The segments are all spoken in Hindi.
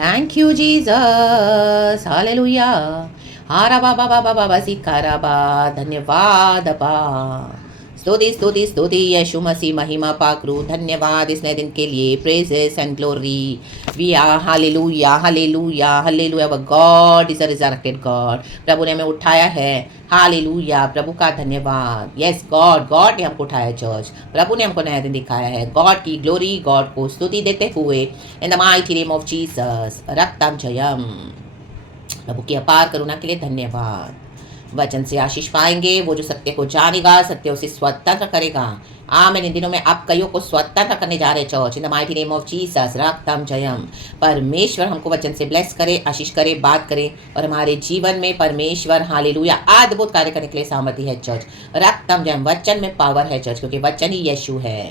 Thank you, Jesus. Hallelujah. Haraba baba baba basi karaba. धन्यवाद अबा. स्तुति स्तुति स्तुति यीशु मसीह महिमा पाकरू. धन्यवाद इस नए दिन के लिए. Praises and glory. We are hallelujah, hallelujah, hallelujah. Our God is a resurrected God. प्रभु ने हमें उठाया है. हालेलुया. प्रभु का धन्यवाद. यस गॉड ने हमको उठाया चर्च. प्रभु ने हमको नया दिन दिखाया है. गॉड की ग्लोरी, गॉड को स्तुति देते हुए in the mighty name of Jesus. रक्तम जयम. प्रभु की अपार करुणा के लिए धन्यवाद. वचन से आशीष पाएंगे. वो जो सत्य को जानेगा सत्य उसे स्वतंत्र करेगा. आमीन. इन दिनों में आप कईयों को स्वतंत्र करने जा रहे church in the mighty name of Jesus. रक्तम जयम. परमेश्वर हमको वचन से ब्लेस करे, आशीष करे, बात करे और हमारे जीवन में परमेश्वर हालेलुया अद्भुत कार्य करने के लिए सहमति है चर्च. रक्तम जयम. वचन में पावर है चर्च, क्योंकि वचन ही यीशु है.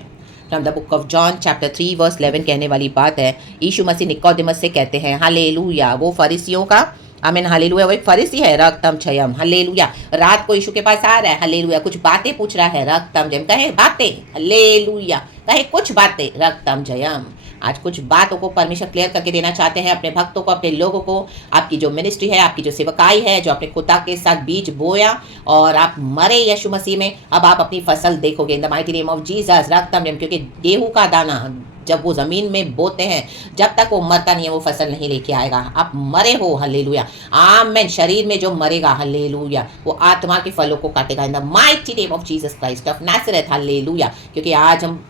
From the book of John chapter 3 verse 11 कहने वाली बात है. यीशु मसीह निकोदेमस से कहते हैं हालेलुया. वो फरीसियों का आमीन हालेलुया. वो एक फरीसी है. रक्तम जयम. हालेलुया. रात को यीशु के पास आ रहा है. हालेलुया. कुछ बातें पूछ रहा है. रक्तम जयम. कहे बातें. हालेलुया. कहे कुछ बातें. रक्तम जयम. आज कुछ बातों को परमेश्वर क्लियर करके देना चाहते हैं अपने भक्तों को, अपने लोगों को. आपकी जो मिनिस्ट्री है, आपकी जो सेवकाई है, जो आपने खुदा के साथ बीज बोया और आप मरे यीशु मसीह में, अब आप अपनी फसल देखोगे in the mighty name of Jesus. रक्तम जयम. क्योंकि गेहूं का दाना जब वो ज़मीन में बोते हैं, जब तक वो मरता नहीं है वो फसल नहीं लेके आएगा. आप मरे हो. हालेलुया. आमीन. शरीर में जो मरेगा हालेलुया वो आत्मा के फलों को काटेगा in the mighty name of Jesus Christ of Nazareth. Hallelujah. क्योंकि आज हम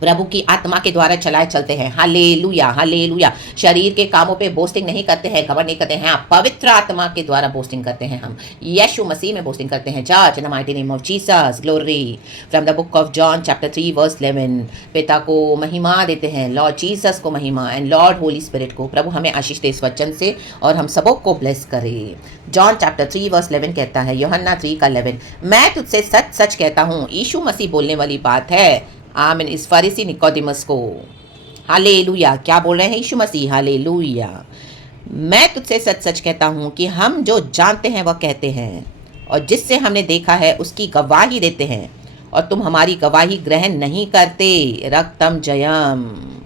प्रभु की आत्मा के द्वारा चलाए चलते हैं. हालेलुया. हालेलुया. शरीर के कामों पे बोस्टिंग नहीं करते हैं, खबर नहीं करते हैं. आप पवित्र आत्मा के द्वारा बोस्टिंग करते हैं. हम यीशु मसीह में बोस्टिंग करते हैं. Church in the mighty name of Jesus. Glory. From the book of John chapter 3 verse 11. पिता को महिमा देते हैं, लॉर्ड जीसस को महिमा एंड लॉर्ड होली स्पिरिट को. प्रभु हमें आशीष दे इस वचन से और हम सबों को ब्लेस करे. जॉन चैप्टर 3 वर्स 11 कहता है, यूहन्ना 3 का 11, मैं तुझसे सच सच कहता हूँ. यीशु मसीह बोलने वाली बात है. आमीन. इस फरीसी निकोदेमस को. हालेलुया. क्या बोल रहे हैं यीशु मसीह? हालेलुया. मैं तुझसे सच सच कहता हूँ कि हम जो जानते हैं वह कहते हैं और जिससे हमने देखा है उसकी गवाही देते हैं और तुम हमारी गवाही ग्रहण नहीं करते. रक्तम जयम.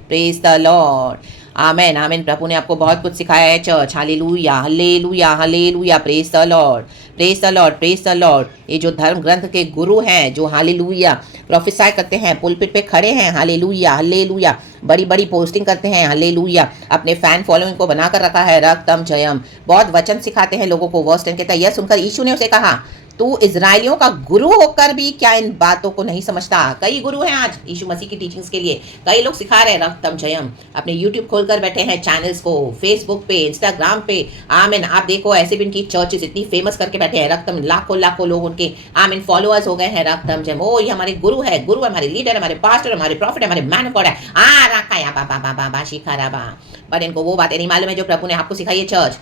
Praise the Lord. Amen. Amen. प्रभु ने आपको बहुत कुछ सिखाया है church. Hallelujah. Hallelujah. Hallelujah. Praise the Lord. Praise the Lord. Praise the Lord. ये जो धर्म ग्रंथ के गुरु हैं, जो हालेलुया प्रोफेसाई करते हैं, पुलपिट पे खड़े हैं. हालेलुया. हालेलुया. बड़ी बड़ी पोस्टिंग करते हैं. हालेलुया. अपने फैन फॉलोइंग को बनाकर रखा है. रक्तम जयम. बहुत वचन सिखाते हैं लोगों को. वर्स 10 कहता है, यह सुनकर यीशु ने उसे कहा, तू इजराइलियों का गुरु होकर भी क्या इन बातों को नहीं समझता? कई गुरु हैं आज यीशु मसीह की टीचिंग्स के लिए. कई लोग सिखा रहे हैं. रक्तम जयम. अपने यूट्यूब खोलकर बैठे हैं चैनल्स को, फेसबुक पे, इंस्टाग्राम पे. आमीन. आप देखो ऐसे भी इनकी चर्चेस इतनी फेमस करके बैठे हैं. रक्तम. लाखों लाखों लोग उनके आमीन फॉलोअर्स हो गए हैं. रक्तम जयम. ओ ये हमारे गुरु है. गुरु हमारे लीडर, हमारे पास्टर, हमारे प्रॉफिट, हमारे मैन ऑफ गॉड है. राकाया बाबा बाबा बा शिखारा बा. पर इनको वो बातें नहीं मालूम है जो प्रभु ने आपको सिखाई है चर्च,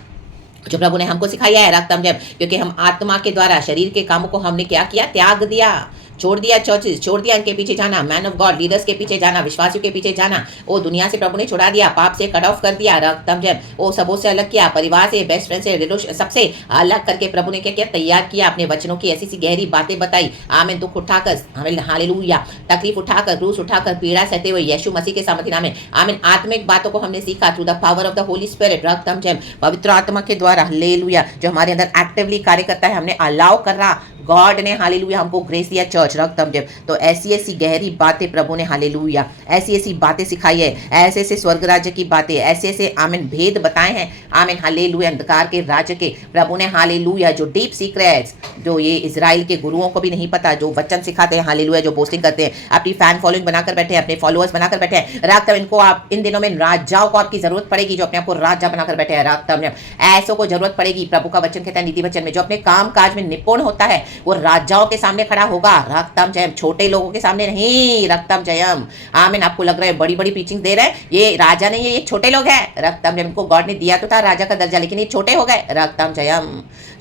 जो प्रभु ने हमको सिखाया है. रक्तम जयम. क्योंकि हम आत्मा के द्वारा शरीर के कामों को हमने क्या किया? त्याग दिया. छोड़ दिया चर्चेस, छोड़ दिया इनके पीछे जाना, मैन ऑफ गॉड लीडर्स के पीछे जाना, विश्वासियों के पीछे जाना. वो दुनिया से प्रभु ने छुड़ा दिया, पाप से कट ऑफ कर दिया. रक्तम जयम. वो सबों से अलग किया, परिवार से, बेस्ट फ्रेंड से, सबसे अलग करके प्रभु ने क्या किया? तैयार किया. अपने वचनों की ऐसी सी गहरी बातें बताई. आमीन. दुख उठाकर, आमीन हालेलुया, तकलीफ उठाकर, क्रूस उठाकर, पीड़ा सहते हुए यीशु मसीह के सामर्थ्य नाम में. आमीन. आत्मिक बातों को हमने सीखा through the power of the Holy Spirit. रक्तम जयम. पवित्र आत्मा के द्वारा. हालेलुया. जो हमारे अंदर एक्टिवली कार्य करता है, हमने अलाउ कर रहा. गॉड ने हालेलुया हमको ग्रेस दिया चर्च. रक्तम जयम. तो ऐसी ऐसी गहरी बातें प्रभु ने हालेलुया ऐसी ऐसी बातें सिखाई है. ऐसे ऐसे स्वर्ग राज्य की बातें, ऐसे ऐसे आमीन भेद बताए हैं. आमीन हालेलुया. अंधकार के राज्य के प्रभु ने हालेलुया जो डीप सीक्रेट्स, जो ये इजराइल के गुरुओं को भी नहीं पता, जो वचन सिखाते हैं हालेलुया, जो पोस्टिंग करते हैं, अपनी फैन फॉलोइंग बनाकर बैठे हैं, अपने फॉलोअर्स बनाकर बैठे हैं. रक्तम. इनको आप इन दिनों में राजाओं को आपकी जरूरत पड़ेगी, जो अपने आप को राजा बनाकर बैठे हैं. रक्तम. ऐसों को जरूरत पड़ेगी. प्रभु का वचन कहता है नीति वचन में, जो अपने काम काज में निपुण होता है वो राजाओं के सामने खड़ा होगा. रक्तम जयम. छोटे लोगों के सामने नहीं. रक्तम जयम. आमीन. आपको लग रहा है बड़ी बड़ी टीचिंग दे रहे हैं, ये राजा नहीं है, ये छोटे लोग हैं. रक्तम जयम. इनको गॉड ने दिया तो था राजा का दर्जा, लेकिन ये छोटे हो गए. रक्तम जयम.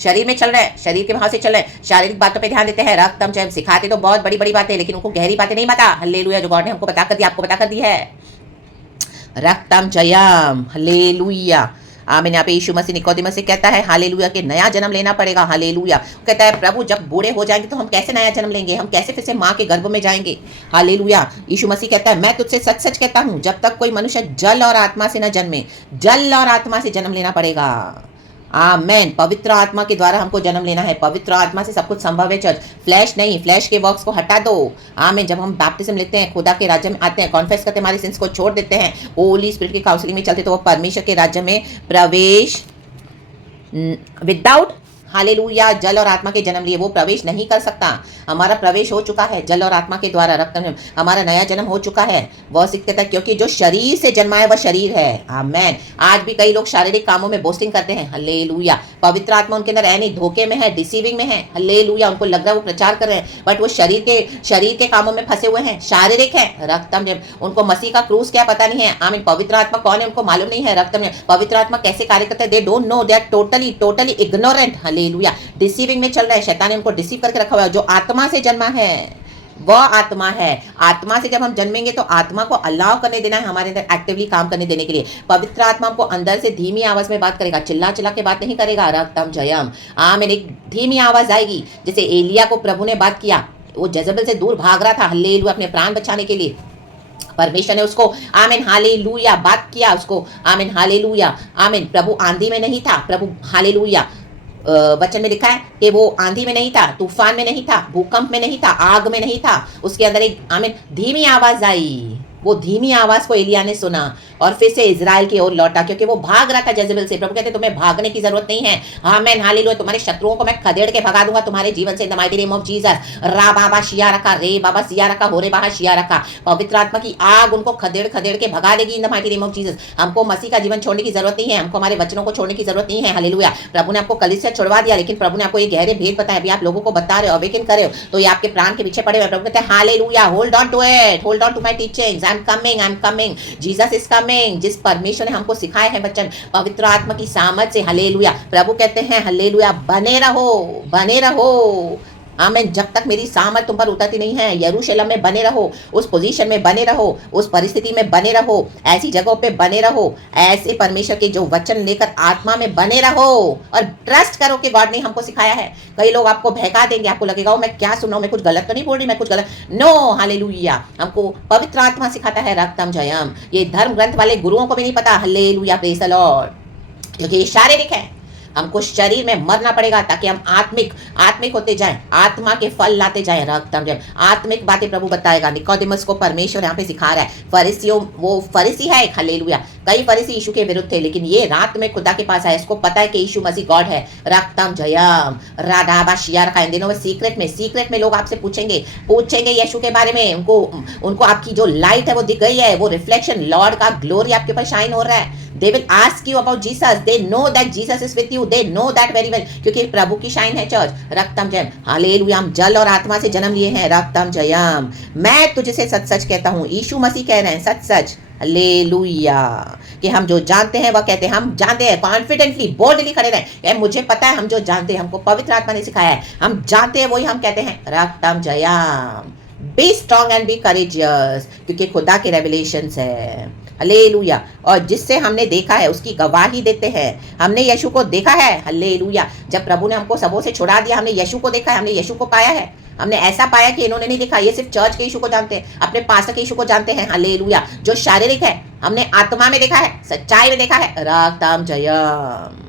शरीर में चल रहे हैं, शरीर के भाव से चल रहे हैं, शारीरिक बातों पे ध्यान देते हैं. रक्तम जयम. सिखाते तो बहुत बड़ी बड़ी बातें, लेकिन उनको गहरी बातें नहीं पता. हालेलुया. जो गॉड ने हमको बता कर दिया, आपको बता कर दी है. रक्तम जयम. हालेलुया. आमीन। यहाँ पे यीशु मसीह निकोदेमस से कहता है हालेलुया कि नया जन्म लेना पड़ेगा। हालेलुया। कहता है प्रभु जब बूढ़े हो जाएंगे तो हम कैसे नया जन्म लेंगे, हम कैसे फिर से माँ के गर्भ में जाएंगे। हालेलुया। यीशु मसीह कहता है मैं तुझसे सच सच कहता हूँ जब तक कोई मनुष्य जल और आत्मा से न जन्मे, जल और आत्मा से जन्म लेना पड़ेगा। आमेन। पवित्र आत्मा के द्वारा हमको जन्म लेना है। पवित्र आत्मा से सब कुछ संभव है चर्च, फ्लैश नहीं। फ्लैश के वर्क्स को हटा दो। आमेन। जब हम बैप्टिज्म लेते हैं, खुदा के राज्य में आते हैं, कॉन्फेस करते हैं, हमारे सिंस को छोड़ देते हैं, होली स्पिरिट की काउंसलिंग में चलते, तो वो परमेश्वर के राज्य में प्रवेश विदाउट हालेलुया जल और आत्मा के जन्म लिए वो प्रवेश नहीं कर सकता। हमारा प्रवेश हो चुका है जल और आत्मा के द्वारा, रक्त में हमारा नया जन्म हो चुका है। वह सीखते था क्योंकि जो शरीर से जन्मा है वह शरीर है। आमेन। आज भी कई लोग शारीरिक कामों में बोस्टिंग करते हैं। हालेलुया। पवित्र आत्मा उनके अंदर है नहीं, धोखे में है, डिसीविंग में है। हालेलुया। उनको लग रहा है वो प्रचार कर रहे हैं, बट वो शरीर के कामों में फंसे हुए हैं, शारीरिक है। रक्तम जब उनको मसीह का क्रूस क्या पता नहीं है। आमीन। पवित्र आत्मा कौन है उनको मालूम नहीं है। रक्तम पवित्र आत्मा कैसे कार्य करता है, they don't know, they are totally ignorant. Hallelujah. Deceiving में चल रहा है, शैतान ने उनको डिसीव करके रखा हुआ है। जो आत्मा से जन्मा है वह आत्मा है। आत्मा से जब हम जन्मेंगे तो आत्मा को अलाउ करने देना है हमारे अंदर एक्टिवली काम करने देने के लिए। पवित्र आत्मा हमको अंदर से धीमी आवाज में बात करेगा, चिल्ला चिल्ला के बात नहीं करेगा। रक्तम जयम। आमीन। एक धीमी आवाज आएगी, जैसे एलिया को प्रभु ने बात किया, वो जजेबेल से दूर भाग रहा था हालेलुया अपने प्राण बचाने के लिए। परमेश्वर ने उसको आमीन हालेलुया बात किया उसको। आमीन हालेलुया। आमीन। प्रभु आंधी में नहीं था, प्रभु हालेलुया वचन में लिखा है कि वो आंधी में नहीं था, तूफान में नहीं था, भूकंप में नहीं था, आग में नहीं था। उसके अंदर एक आमीन धीमी आवाज आई। वो धीमी आवाज को एलिया ने सुना और फिर से इजराइल की ओर लौटा, क्योंकि वो भाग रहा था जजेबेल से। प्रभु कहते तुम्हें भागने की जरूरत नहीं है। आमीन हालेलुया। तुम्हारे शत्रुओं को मैं खदेड़ के भगा दूंगा तुम्हारे जीवन से, इन the mighty name of Jesus. रा बाबा शिया रखा, रे बाबा सिया रखा, हो रे बाबा शिया रखा। पवित्र आत्मा की आग उनको खदेड़ खदेड़ के भगा देगी इन the mighty name of Jesus. हमको मसीह का जीवन छोड़ने की जरूरत नहीं है, हमको हमारे वचनों को छोड़ने की जरूरत नहीं है। हालेलुया। प्रभु ने आपको कलीसिया छुड़वा दिया, लेकिन प्रभु ने आपको ये गहरे भेद बताया, अभी आप लोगों को बता रहे हो, अवेकन कर रहे हो, तो ये आपके प्राण के पीछे पड़े हुए। प्रभु कहते हैं hallelujah, hold on to it, hold on to my teachings, I am coming, Jesus is coming. जिस परमेश्वर ने हमको सिखाए हैं वचन पवित्र आत्मा की सामर्थ से, हालेलुया। प्रभु कहते हैं हालेलुया बने रहो, बने रहो। आमीन। जब तक मेरी सामर्थ तुम पर उतरती नहीं है, यरूशलेम में बने रहो, उस पोजीशन में बने रहो, उस परिस्थिति में बने रहो, ऐसी जगहों पे बने रहो, ऐसे परमेश्वर के जो वचन लेकर आत्मा में बने रहो और ट्रस्ट करो कि गॉड ने हमको सिखाया है। कई लोग आपको बहका देंगे, आपको लगेगा मैं क्या सुन रहा हूं, मैं कुछ गलत तो नहीं बोल रही, मैं कुछ गलत। No hallelujah. हमको पवित्र आत्मा सिखाता है रक्तम जयम। ये धर्म ग्रंथ वाले गुरुओं को भी नहीं पता। Hallelujah, praise the Lord. क्योंकि ये शारीरिक है, हमको शरीर में मरना पड़ेगा ताकि हम आत्मिक होते जाएं, आत्मा के फल लाते जाएं। रक्तम जब आत्मिक बातें प्रभु बताएगा। निकोदेमस को परमेश्वर यहाँ पे सिखा रहा है। फरीसियों, वो फरीसी है हालेलुया। कई फरीसी यीशु के विरुद्ध थे, लेकिन ये रात में खुदा के पास आया, इसको पता है कि यीशु मसीह गॉड है। रक्तम जयम। राधाबा शिया रखा। इन दिनों में सीक्रेट में लोग आपसे पूछेंगे यीशु के बारे में। उनको आपकी जो लाइट है वो दिख गई है, वो रिफ्लेक्शन लॉर्ड का ग्लोरी आपके ऊपर शाइन हो रहा है। They will ask you about Jesus. They know that Jesus is with you. They know that very well. क्योंकि प्रभु की शाइन है चर्च। रक्तम जयम। हालेलुया। हम जल और आत्मा से जन्म लिए हैं। रक्तम जयम। मैं तुझसे सच सच कहता हूँ, यीशु मसीह कह रहे हैं सच सच, हालेलुया, कि हम जो जानते हैं वह कहते हैं, हम जानते हैं, कॉन्फिडेंटली बोल्डली खड़े रहें। मुझे पता है हम जो जानते हैं, हमको पवित्र आत्मा ने सिखाया है, हम जानते हैं वही हम कहते हैं। रक्तम जयम। Be strong and be courageous, क्योंकि खुदा के रेवलेशंस है। हालेलुया। और जिससे हमने देखा है उसकी गवाही देते हैं। हमने यीशु को देखा है। हालेलुया। जब प्रभु ने हमको सबों से छुड़ा दिया, हमने यीशु को देखा है, हमने यीशु को पाया है। हमने ऐसा पाया कि इन्होंने नहीं देखा। ये सिर्फ चर्च के यीशु को जानते हैं, अपने पास्टर के यीशु को जानते हैं। हालेलुया। जो शारीरिक है हमने आत्मा में देखा है, सच्चाई में देखा है। रक्तम जयम।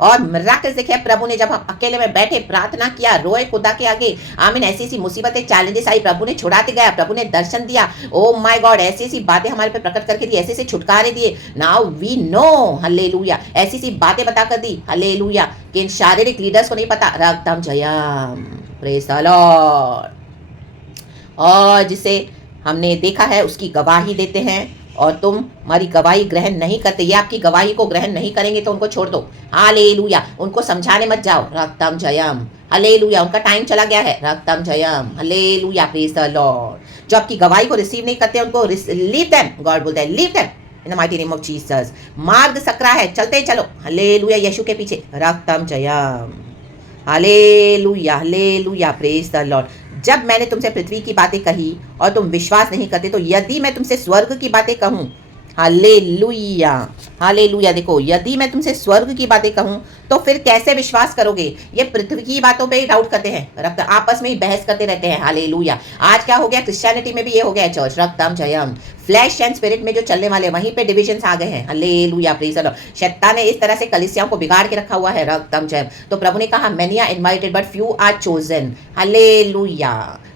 और मिराकल्स देखे प्रभु ने, जब हम अकेले में बैठे प्रार्थना किया, रोए खुदा के आगे। आमीन। ऐसी ऐसी मुसीबतें, चैलेंजेस आई, प्रभु ने छुड़ाते गया, प्रभु ने दर्शन दिया। ओ माय गॉड, ऐसी ऐसी बातें हमारे पे प्रकट करके दी, ऐसे ऐसे छुटकारे दिए। Now we know hallelujah. ऐसी ऐसी बातें बता कर दी हालेलुया कि इन शारीरिक लीडर्स को नहीं पता। रक्तम जयम। Praise the Lord. और जिसे हमने देखा है उसकी गवाही देते हैं, और तुम हमारी गवाही ग्रहण नहीं करते। ये आपकी गवाही को ग्रहण नहीं करेंगे तो उनको छोड़ दो। हालेलुया। उनको समझाने मत जाओ। रक्तम जयम। हालेलुया। उनका टाइम चला गया है। रक्तम जयम। Hallelujah, praise the Lord. जो आपकी गवाही को रिसीव नहीं करते उनको लीव देम। गॉड बोलता है leave them in the mighty name of Jesus. मार्ग सकरा है, चलते चलो। हालेलुया। यीशु के पीछे। रक्तम जयम। Hallelujah, hallelujah, praise the Lord. जब मैंने तुमसे पृथ्वी की बातें कही और तुम विश्वास नहीं करते, तो यदि मैं तुमसे स्वर्ग की बातें कहूं हालेलुया, हालेलुया। देखो, यदि मैं तुमसे स्वर्ग की बातें कहूं तो फिर कैसे विश्वास करोगे? ये पृथ्वी की बातों पे ही डाउट करते हैं, रक्त आपस में ही बहस करते रहते हैं। हालेलुया। आज क्या हो गया, क्रिश्चियनिटी में भी ये हो गया है church, रक्तम Jayam. Flash and spirit में जो चलने वाले वहीं पे डिविजन्स आ गए हैं। Hallelujah, praise the Lord. शैतान ने इस तरह से कलीसियाओं को बिगाड़ के रखा हुआ है, रक्तम जयम। तो प्रभु ने कहा, many are invited but few are chosen. Hallelujah,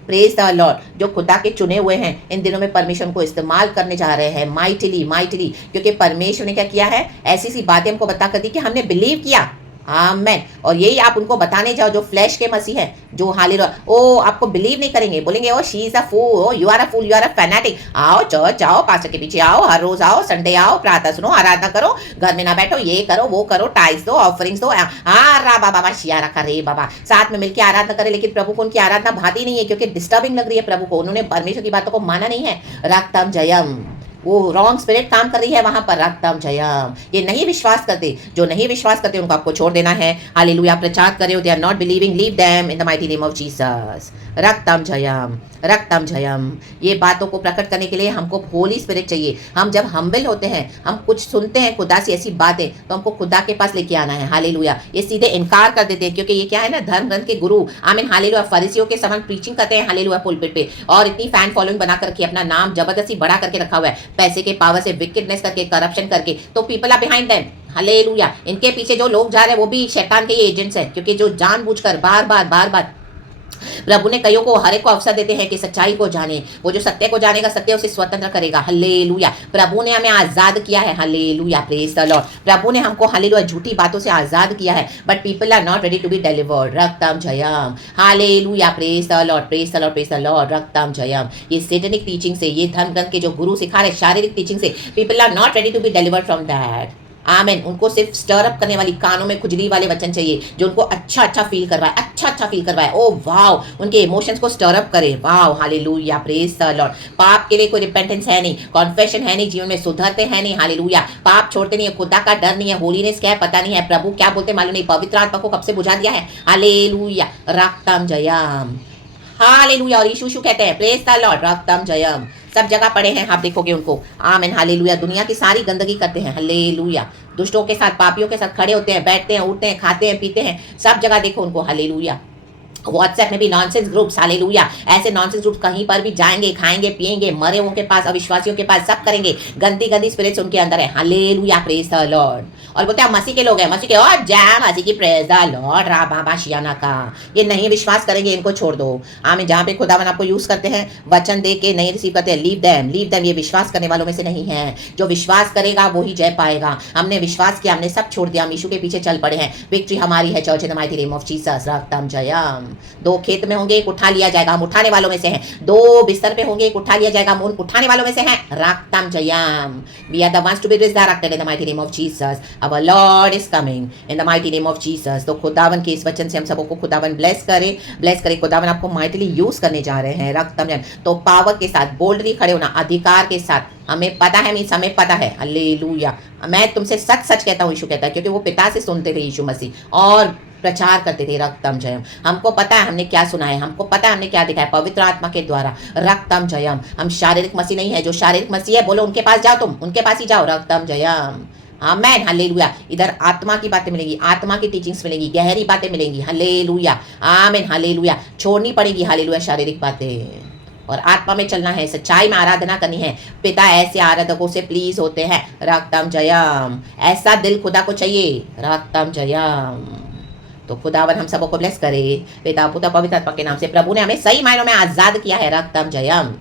praise the Lord. जो खुदा के चुने हुए हैं इन दिनों में परमेश्वर को इस्तेमाल करने जा रहे हैं माइटली माइटली, क्योंकि परमेश्वर ने क्या किया है, ऐसी सी बातें हमको बता कर दी कि हमने बिलीव किया। आमेन। और यही आप उनको बताने जाओ जो फ्लैश के मसीह है, जो हालेलुया, ओ आपको बिलीव नहीं करेंगे, बोलेंगे oh she is a fool, you are a fool, you are a fanatic. आओ चर्च आओ, पास्टर के पीछे आओ, हर रोज आओ, संडे आओ, प्रार्थना सुनो, आराधना करो, घर में ना बैठो, ये करो वो करो, टाइल्स दो, ऑफरिंग्स दो, रा बाबा शिया रखा रे बाबा, साथ में मिलकर आराधना करे। लेकिन प्रभु को उनकी आराधना भाती नहीं है, क्योंकि डिस्टर्बिंग लग रही है प्रभु को, उन्होंने परमेश्वर की बातों को माना नहीं है। रक्तम जयम, वो रॉन्ग स्पिरिट काम कर रही है वहां पर, रक्तम जयम। ये नहीं विश्वास करते, जो नहीं विश्वास करते उनको आपको छोड़ देना है। हालेलुया, प्रचार करे, they are not believing, leave them in the mighty name of Jesus. रक्तम जयम, रक्तम जयम। ये बातों को प्रकट करने के लिए हमको होली स्पिरिट चाहिए। हम जब हम्बल होते हैं, हम कुछ सुनते हैं खुदा से ऐसी बातें, तो हमको खुदा के पास लेके आना है। हालेलुया। ये सीधे इनकार कर देते हैं, क्योंकि ये क्या है ना, धर्म ग्रंथ के गुरु, आमीन, हालेलुया, फरीसियों के समान प्रीचिंग करते हैं, हालेलुया, पुलपिट पे, और इतनी फैन फॉलोइंग बना करके अपना नाम जबरदस्ती बड़ा करके रखा हुआ है, पैसे के पावर से, विकेडनेस करके, करप्शन करके, तो people are behind them. Hallelujah. इनके पीछे जो लोग जा रहे हैं वो भी शैतान के ही एजेंट्स हैं, क्योंकि जो जानबूझकर बार बार प्रभु ने कईयों को, हर एक को अवसर देते हैं कि सच्चाई को जाने, वो जो सत्य को जानेगा सत्य उसे स्वतंत्र करेगा। हालेलुया। प्रभु ने हमें आजाद किया है। Hallelujah, praise the Lord. प्रभु ने हमको हालेलुया झूठी बातों से आजाद किया है, but people are not ready to be delivered. रक्तम जयम, hallelujah, praise the Lord, praise the Lord, praise the Lord. रक्तम जयम। ये सैटेनिक टीचिंग से, ये धर्म ग्रंथ के जो गुरु सिखा रहे शारीरिक टीचिंग से, people are not ready to be delivered from that. Amen. उनको सिर्फ स्टर अप करने वाली, कानों में खुजली वाले वचन चाहिए, जो उनको अच्छा फील करवाए, अच्छा फील करवाए। ओ वाओ, उनके इमोशंस को स्टर अप करे। Wow, hallelujah, praise the Lord. पाप के लिए कोई रिपेंटेंस है नहीं, कॉन्फेशन है नहीं, जीवन में सुधरते हैं नहीं। हालेलुया, पाप छोड़ते नहीं है, खुदा का डर नहीं है, होलीनेस क्या है पता नहीं है, प्रभु क्या बोलते मालूम नहीं, पवित्र आत्मा को कब से बुझा दिया है। हालेलुया, रक्तम जयम, हालेलुया। और यीशु कहते हैं, प्रेज द लॉर्ड, रक्तम जयम। सब जगह पड़े हैं, आप देखोगे उनको। आमीन, हालेलुया। दुनिया की सारी गंदगी करते हैं। हालेलुया। दुष्टों के साथ, पापियों के साथ खड़े होते हैं, बैठते हैं, उठते हैं, खाते हैं, पीते हैं, सब जगह देखो उनको। हालेलुया। व्हाट्सएप में भी नॉनसेंस ग्रुप्स, हालेलुया। ऐसे नॉनसेंस ग्रुप्स कहीं पर भी जाएंगे, खाएंगे, पिएंगे, मरे हुओं के पास, अविश्वासियों के पास, सब करेंगे। गंदी स्पिरिट्स उनके अंदर है। Hallelujah, praise the Lord. और बोलते हैं मसीह के लोग हैं, मसीह के, और जय मसीह की, प्रेज द लॉर्ड, रा बाबा शियाना का। ये नहीं विश्वास करेंगे, इनको छोड़ दो। आमीन। जहाँ पे खुदावन आपको यूज करते हैं, वचन दे के नहीं रिसीव करते हैं, लीव देम, लीव देम। ये विश्वास करने वालों में से नहीं है। जो विश्वास करेगा वो ही जय पाएगा। हमने विश्वास किया, हमने सब छोड़ दिया, हम यीशु के पीछे चल पड़े हैं। विक्ट्री हमारी है, church in the mighty name of Jesus. रक्तम जयम। दो खेत में होंगे, एक उठा लिया जाएगा, हम उठाने वालों में से हैं। दो बिस्तर पे होंगे, एक उठा लिया जाएगा, हम उन उठाने वालों में से हैं। रक्तम जयम। We are the ones to be resurrected in the mighty name of Jesus. Our Lord is coming in the mighty name of Jesus. तो खुदावन के इस वचन से हम सबको खुदावन ब्लेस करे, ब्लेस करे। खुदावन आपको माइटली यूज करने जा रहे हैं। रक्तम जयम। तो पावर के साथ, बोल्डली खड़े होना, अधिकार के साथ। हमें पता है, मीन्स हमें पता है। हालेलुया। मैं तुमसे सच सच कहता हूँ, यीशु कहता है, क्योंकि वो पिता से सुनते थे यीशु मसीह और प्रचार करते थे। रक्तम जयम। हमको पता है हमने क्या सुना है, हमको पता है हमने क्या देखा है, पवित्र आत्मा के द्वारा। रक्तम जयम। हम शारीरिक मसीह नहीं है। जो शारीरिक मसीह है, बोलो उनके पास जाओ, तुम उनके पास ही जाओ। रक्तम जयम। आमेन, हालेलुया। इधर आत्मा की बातें मिलेंगी, आत्मा की टीचिंग्स मिलेंगी, गहरी बातें मिलेंगी। हालेलुया, आमेन, हालेलुया। छोड़नी पड़ेगी, हालेलुया, शारीरिक बातें, और आत्मा में चलना है, सच्चाई में आराधना करनी है। पिता ऐसे आराधकों से प्लीज होते हैं। रक्तम जयम। ऐसा दिल खुदा को चाहिए। रक्तम जयम। तो खुदावन हम सबको ब्लेस करे, पिता पुत्र पवित्र आत्मा के नाम से। प्रभु ने हमें सही मायनों में आजाद किया है। रक्तम जयम।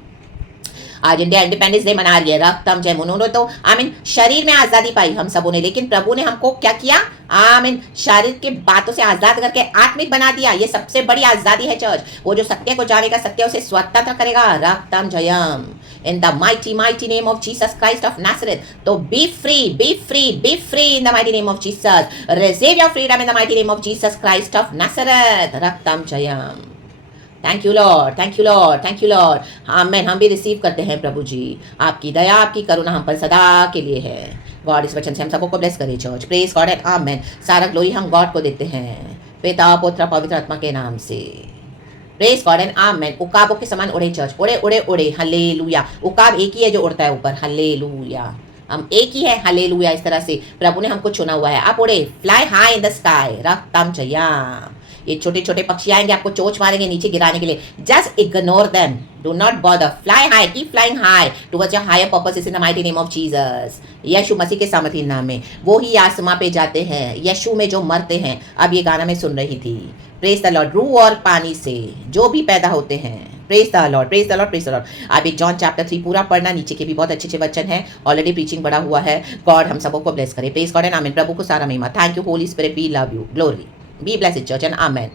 आज इंडिया इंडिपेंडेंस डे मना रही है। रक्तम जयम। उन्होंने तो आमीन शरीर में आजादी पाई हम सबों ने, लेकिन प्रभु ने हमको क्या किया? आमीन शारीर के बातों से आजाद करके आत्मिक बना दिया। ये सबसे बड़ी आजादी है चर्च। वो जो सत्य को जानेगा सत्य उसे स्वतंत्र करेगा। रक्तम Jayam. In the mighty name of Jesus Christ of Nazareth. So be free in the mighty name of Jesus. Receive your freedom in the mighty name of Jesus Christ of Nazareth. Raktam Jayam. Thank you Lord, thank you Lord, thank you Lord. Amen. हम भी रिसीव करते हैं प्रभु जी। आपकी दया, आपकी करुणा हम पर सदा के लिए है। गॉड इस वचन से हम सबको ब्लेस करे चर्च। प्रेज गॉड एंड आमेन। सारा ग्लोरी हम गॉड को देते हैं, पिता पुत्र पवित्र आत्मा के नाम से। प्रेज गॉड एंड आमेन। उकाबों के समान उड़े चर्च, उड़े उड़े उड़े। हालेलुया। उकाब एक ही है जो उड़ता है ऊपर। हालेलुया। हम एक ही है, हालेलुया। इस तरह से प्रभु ने हमको चुना हुआ है। आप उड़े, fly high in the sky, रक्तम चया। ये छोटे छोटे पक्षी आएंगे, आपको चोंच मारेंगे नीचे गिराने के लिए। Just ignore them, do not bother, fly high, keep flying high towards your higher purposes in the mighty name of Jesus. यीशु मसीह के सामर्थी नाम में वो ही आसमां पे जाते हैं, यीशु में जो मरते हैं। अब ये गाना मैं सुन रही थी। Praise the Lord. रूह और पानी से जो भी पैदा होते हैं, praise the Lord, praise the Lord, praise the Lord. आप एक जॉन चैप्टर 3 पूरा पढ़ना, नीचे के भी बहुत अच्छे अच्छे वचन हैं। ऑलरेडी प्रीचिंग बड़ा हुआ है। गॉड हम सबको ब्लेस करे। Praise god and amen. प्रभु को सारा महिमा। Thank you holy spirit, we love you, glory, be blessed church and amen.